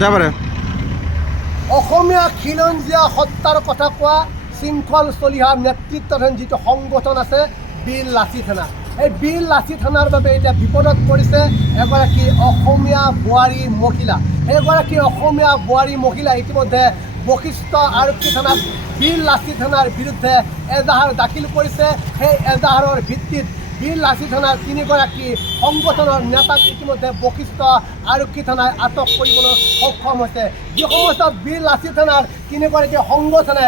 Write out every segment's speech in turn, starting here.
যাবাৰে অসমীয়া খিলঞ্জীয়া সত্তাৰ কথা কোৱা শৃংখল চলিহা নেতৃত্বাধীন যিটো সংগঠন আছে বীৰ লাচিত সেনা, এই বীৰ লাচিত সেনাৰ বাবে এতিয়া বিপদত পৰিছে এগৰাকী অসমীয়া বোৱাৰী মহিলা। সেইগৰাকী অসমীয়া বোৱাৰী মহিলা ইতিমধ্যে বশিষ্ঠ আৰক্ষী থানাত বীৰ লাচিত সেনাৰ বিৰুদ্ধে এজাহাৰ দাখিল কৰিছে। সেই এজাহাৰৰ ভিত্তিত বীৰ লাচিত সেনাৰ তিনিগৰাকী সংগঠনৰ নেতাক ইতিমধ্যে বশিষ্ঠ আৰক্ষী থানাই আটক কৰিবলৈ সক্ষম হৈছে। যি সময়ত বীৰ লাচিত সেনাৰ তিনিগৰাকী সংগঠনে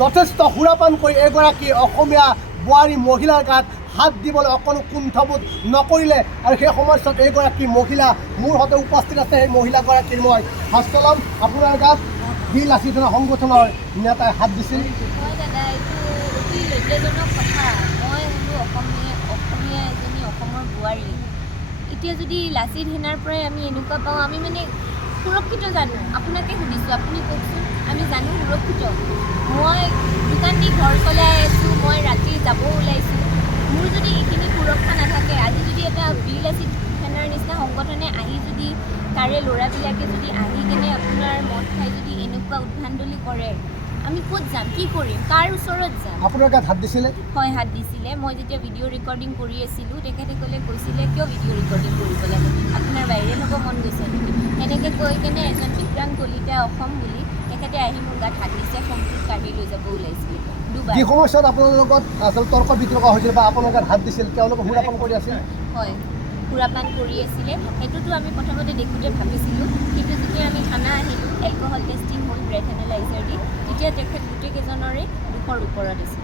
যথেষ্ট সুৰাপান কৰি এগৰাকী অসমীয়া বোৱাৰী মহিলাৰ গাত হাত দিবলৈ অকণো কুণ্ঠবোধ নকৰিলে আৰু সেই সময়ছোৱাত এইগৰাকী মহিলা মোৰ সৈতে উপস্থিত আছে। সেই মহিলাগৰাকীৰ মই ফাৰ্ষ্ট ল'ম। আপোনাৰ গাত বীৰ লাচিত সেনা সংগঠনৰ নেতাই হাত দিছিল। হয় দাদা, এইটো অতি লজ্জাজনক কথা। মই হ'লো অসমীয়া এজনী অসমৰ বোৱাৰী। এতিয়া যদি লাচিত সেনাৰ পৰাই আমি এনেকুৱা পাওঁ, আমি মানে সুৰক্ষিত জানো? আপোনাকে সুধিছোঁ, আপুনি কওকচোন। আমি জানো সুৰক্ষিত? মই দোকান দি ঘৰ চলাই আছোঁ, মই ৰাতি যাব ওলাইছোঁ, মোৰ যদি এইখিনি সুৰক্ষা নাথাকে, আজি যদি এটা বীৰ লাচিত সেনাৰ নিচিনা সংগঠনে আহি যদি তাৰে ল'ৰাবিলাকে যদি আহি কিনে আপোনাৰ মদ খাই যদি এনেকুৱা উদ্ভণ্ডালি কৰে, আমি ক'ত যাম? কি কৰিম? কাৰ ওচৰত যাম? আপোনাৰ গাত হাত দিছিলে? হয়, হাত দিছিলে। মই যেতিয়া ভিডিঅ' ৰেকৰ্ডিং কৰি আছিলোঁ, তেখেতসকলে কৈছিলে কিয় ভিডিঅ' ৰেকৰ্ডিং কৰিব লাগে, আপোনাৰ ভাইৰেল হ'ব মন গৈছে নেকি? সেনেকৈ কৈ কিনে এজন বিক্ৰান্ত কলিতা অসম বুলি তেখেতে আহি মোৰ গাত হাত দিছে, ফোনটোত কাঢ়ি লৈ যাব ওলাইছিলে দুবাৰ। যি সময়ছোৱাত আপোনাৰ লগত আচলতে তৰ্ক বিতৰ্ক হৈছিল বা আপোনাৰ গাত হাত দিছিল, তেওঁলোকে সুৰাপান কৰি আছিল? হয়, সুৰাপান কৰি আছিলে। সেইটোতো আমি প্ৰথমতে দেখোঁতে ভাবিছিলোঁ, কিন্তু যেতিয়া আমি থানা আহিলোঁ, এলকহল টেষ্টিং হ'ল ব্ৰেথ এনালাইজাৰ দি, তেতিয়া তেখেত গোটেইকেইজনৰে 200ৰ ওপৰত আছিল।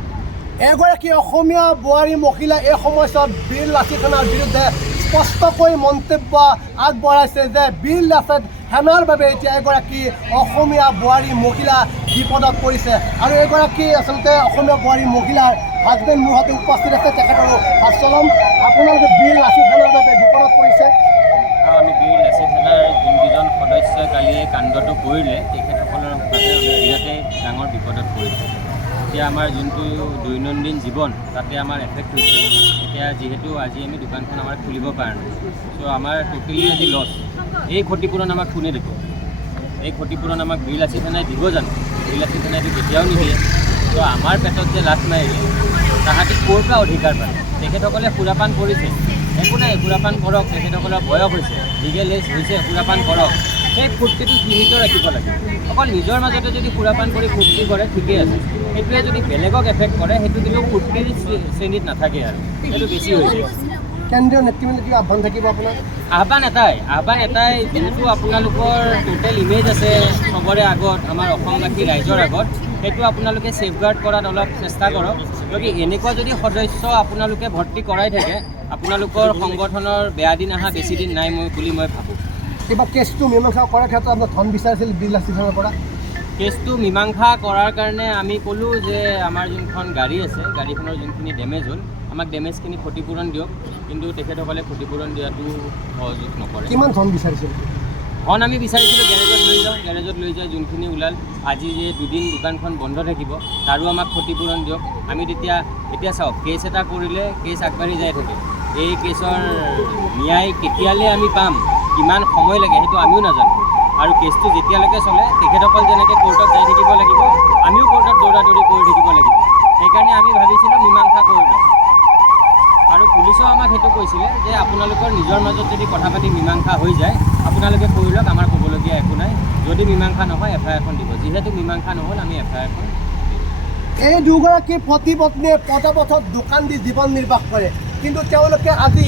এগৰাকী অসমীয়া বোৱাৰী মহিলা এই সময়ছোৱাত বীৰ লাচিত সেনাৰ বিৰুদ্ধে স্পষ্টকৈ মন্তব্য আগবঢ়াইছে যে বীৰ লাচিত সেনাৰ বাবে এতিয়া এগৰাকী অসমীয়া বোৱাৰী মহিলা বিপদত পৰিছে। আৰু এগৰাকী আচলতে অসমীয়া বোৱাৰী মহিলাৰ হাজবেণ্ড মোৰ সৈতে উপস্থিত আছে। তেখেতৰো ফাৰ্ষ্ট ল'ম। আপোনালোকে বীৰ লাচিত সেনাৰ বাবে বিপদত পৰিছে। আমি বীৰ লাচিত সেনাৰ যোনকেইজন সদস্যই কালি এই কাণ্ডটো কৰিলে, তেখেতসকলৰ ইয়াতে ডাঙৰ বিপদত পৰিছে। এতিয়া আমাৰ যোনটো দৈনন্দিন জীৱন, তাতে আমাৰ এফেক্ট হৈছে। এতিয়া যিহেতু আজি আমি দোকানখন আমাৰ খুলিব পৰা নাই, চ' আমাৰ টোটেলি আজি লছ। এই ক্ষতিপূৰণ আমাক কোনে দিব? এই ক্ষতিপূৰণ আমাক বীৰ লাচিত সেনাই দিব জানো? বীৰ লাচিত সেনাইটো কেতিয়াও নিদিয়ে। ত' আমাৰ পেটত যে লাত মাৰিলে, তাহাঁতি ক'ৰ পৰা অধিকাৰ পায়? তেখেতসকলে সুৰাপান কৰিছে, একো নাই, সুৰাপান কৰক। তেখেতসকলৰ বয়স হৈছে, লিগেল এজ হৈছে, সুৰাপান কৰক। সেই ফূৰ্তিটো সীমিত ৰাখিব লাগে। অকল নিজৰ মাজতে যদি সুৰাপান কৰি ফূৰ্তি কৰে, ঠিকেই আছে। সেইটোৱে যদি বেলেগক এফেক্ট কৰে, সেইটো কিন্তু ফূৰ্তিৰ শ্ৰেণীত নাথাকে আৰু সেইটো বেছি হৈ যায়। কেন্দ্ৰীয় নেতৃবৃন্দৰ কিবা আহ্বান থাকিব আপোনাৰ? আহ্বান এটাই যোনটো আপোনালোকৰ টোটেল ইমেজ আছে চবৰে আগত, আমাৰ অসমবাসী ৰাইজৰ আগত, সেইটো আপোনালোকে ছেফগাৰ্ড কৰাত অলপ চেষ্টা কৰক। কিয়কি এনেকুৱা যদি সদস্য আপোনালোকে ভৰ্তি কৰাই থাকে, আপোনালোকৰ সংগঠনৰ বেয়া দিন অহা বেছি দিন নাই বুলি মই ভাবোঁ। কিবা কেছটো মীমাংসা কৰাৰ ক্ষেত্ৰত আপোনাৰ ধন বিচাৰিছিল বীৰ লাচিত সেনাৰ পৰা? কেছটো মীমাংসা কৰাৰ কাৰণে আমি ক'লোঁ যে আমাৰ যোনখন গাড়ী আছে, গাড়ীখনৰ যোনখিনি ডেমেজ হ'ল, আমাক ডেমেজখিনি ক্ষতিপূৰণ দিয়ক। কিন্তু তেখেতসকলে ক্ষতিপূৰণ দিয়াটো সহযোগ নকৰে। কিমান ধন বিচাৰিছিল? ধন আমি বিচাৰিছিলোঁ গেৰেজত লৈ যাওঁ, গেৰেজত লৈ যাই যোনখিনি ওলাল, আজি যে দুদিন দোকানখন বন্ধ থাকিব, তাৰো আমাক ক্ষতিপূৰণ দিয়ক। আমি এতিয়া চাওক, কেছ এটা কৰিলে কেছ আগবাঢ়ি যাই থাকে। এই কেছৰ ন্যায় কেতিয়ালৈ আমি পাম, কিমান সময় লাগে, সেইটো আমিও নাজানো। আৰু কেছটো যেতিয়ালৈকে চলে, তেখেতসকল যেনেকৈ কোৰ্টত যাই থাকিব লাগিব, আমিও কোৰ্টত দৌৰা দৌৰি কৰি থাকিব লাগিব। সেইকাৰণে আমি ভাবিছিলোঁ মীমাংসা কৰি লওঁ। আৰু পুলিচেও আমাক সেইটো কৈছিলে যে আপোনালোকৰ নিজৰ মাজত যদি কথা পাতি মীমাংসা হৈ যায়, আপোনালোকে কৰি লওক, আমাৰ ক'বলগীয়া একো নাই। যদি মীমাংসা নহয়, এফআইআৰ এখন দিব। যিহেতু মীমাংসা নহ'ল, আমি এফআইআৰ এখন দিম। এই দুগৰাকী পতি পত্নীয়ে পদপথত দোকান দি জীৱন নিৰ্বাহ কৰে, কিন্তু তেওঁলোকে আজি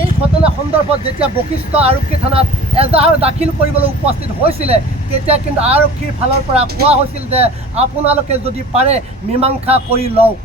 এই ঘটনা সন্দৰ্ভত যেতিয়া বশিষ্ঠ আৰক্ষী থানাত এজাহাৰ দাখিল কৰিবলৈ উপস্থিত হৈছিলে, তেতিয়া কিন্তু আৰক্ষীৰ ফালৰ পৰা কোৱা হৈছিল যে আপোনালোকে যদি পাৰে মীমাংসা কৰি লওক।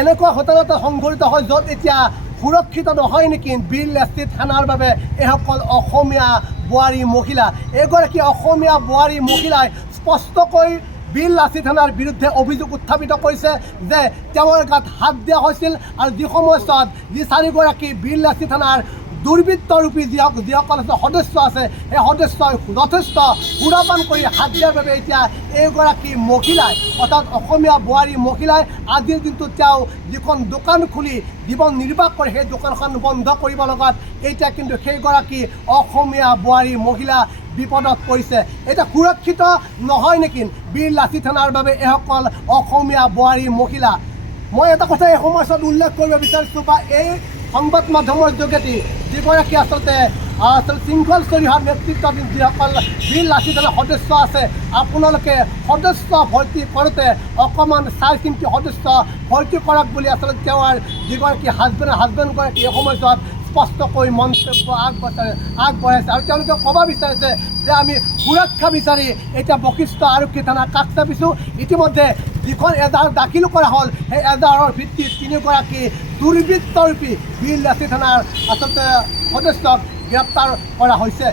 এনেকুৱা ঘটনা এটা সংঘটিত হয়, য'ত এতিয়া সুৰক্ষিত নহয় নেকি বীৰ লাচিত সেনাৰ বাবে এইসকল অসমীয়া বোৱাৰী মহিলা? এগৰাকী অসমীয়া বোৱাৰী মহিলাই স্পষ্টকৈ বীৰ লাচিত সেনাৰ বিৰুদ্ধে অভিযোগ উত্থাপিত কৰিছে যে তেওঁৰ গাত হাত দিয়া হৈছিল। আৰু যি সময়ছোৱাত যি 4গৰাকী বীৰ লাচিত সেনাৰ দুৰ্বৃত্তৰূপী যিসকল সদস্য আছে, সেই সদস্যই যথেষ্ট সুৰাপান কৰি হাত দিয়াৰ বাবে এতিয়া এইগৰাকী মহিলাই, অৰ্থাৎ অসমীয়া বোৱাৰী মহিলাই আজিৰ দিনটোত তেওঁ যিখন দোকান খুলি জীৱন নিৰ্বাহ কৰে, সেই দোকানখন বন্ধ কৰিব লগাত এতিয়া কিন্তু সেইগৰাকী অসমীয়া বোৱাৰী মহিলা বিপদত পৰিছে। এতিয়া সুৰক্ষিত নহয় নেকি বীৰ লাচিত থানাৰ বাবে এইসকল অসমীয়া বোৱাৰী মহিলা? মই এটা কথা এই সময়ছোৱাত উল্লেখ কৰিব বিচাৰিছোঁ বা এই সংবাদ মাধ্যমৰ যোগেদি যিগৰাকী আচলতে শৃংখল চৰিহাৰ নেতৃত্বত যিসকল বীৰ লাচিত থানাৰ সদস্য আছে, আপোনালোকে সদস্য ভৰ্তি কৰোঁতে অকণমান চাই চিন্তি সদস্য ভৰ্তি কৰক বুলি আচলতে তেওঁৰ যিগৰাকী হাজবেণ্ডগৰাকী এই সময়ছোৱাত স্পষ্টকৈ মন্তব্য আগবঢ়াইছে আৰু তেওঁলোকে ক'ব বিচাৰিছে যে আমি সুৰক্ষা বিচাৰি এতিয়া বশিষ্ঠ আৰক্ষী থানাৰ কাষ চাপিছোঁ। ইতিমধ্যে যিখন এজাহাৰ দাখিল কৰা হ'ল সেই এজাহাৰৰ ভিত্তিত তিনিগৰাকী দুৰ্বৃত্তৰূপী বীৰ লাচিত থানাৰ আচলতে সদস্যক গ্ৰেপ্তাৰ কৰা হৈছে।